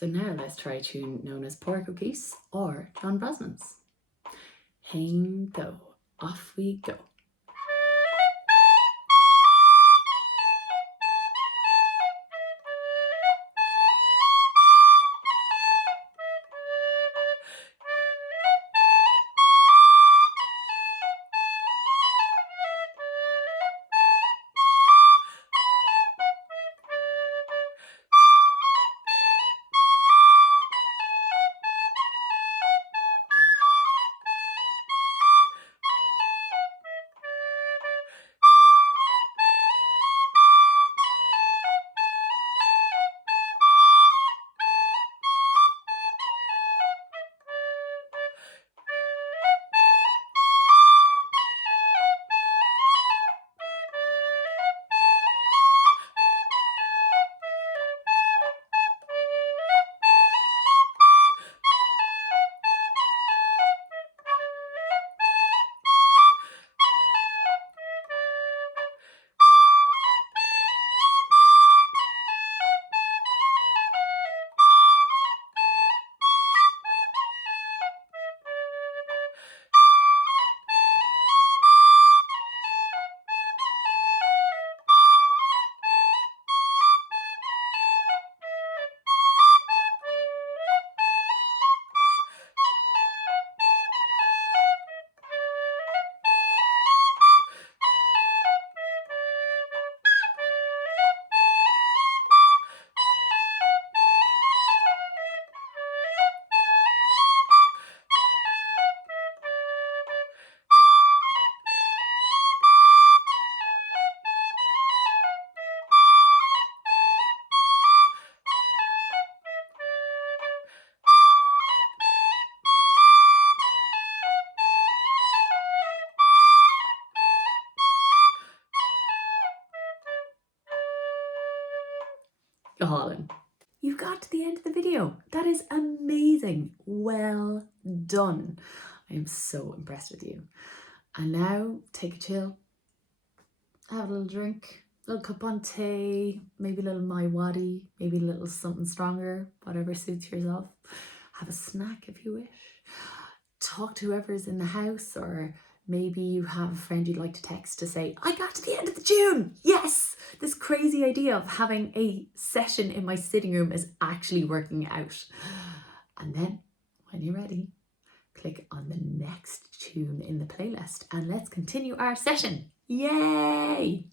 So now let's try a tune known as Pork O'Keefe or John Brosnan's. Hang go, off we go. Holland. You got to the end of the video. That is amazing. Well done. I am so impressed with you. And now take a chill, have a little drink, a little cup on tea, maybe a little my waddy, maybe a little something stronger, whatever suits yourself. Have a snack if you wish. Talk to whoever's in the house, or maybe you have a friend you'd like to text to say, I got to the end of the tune. Yes, this crazy idea of having a session in my sitting room is actually working out. And then when you're ready, click on the next tune in the playlist and let's continue our session. Yay!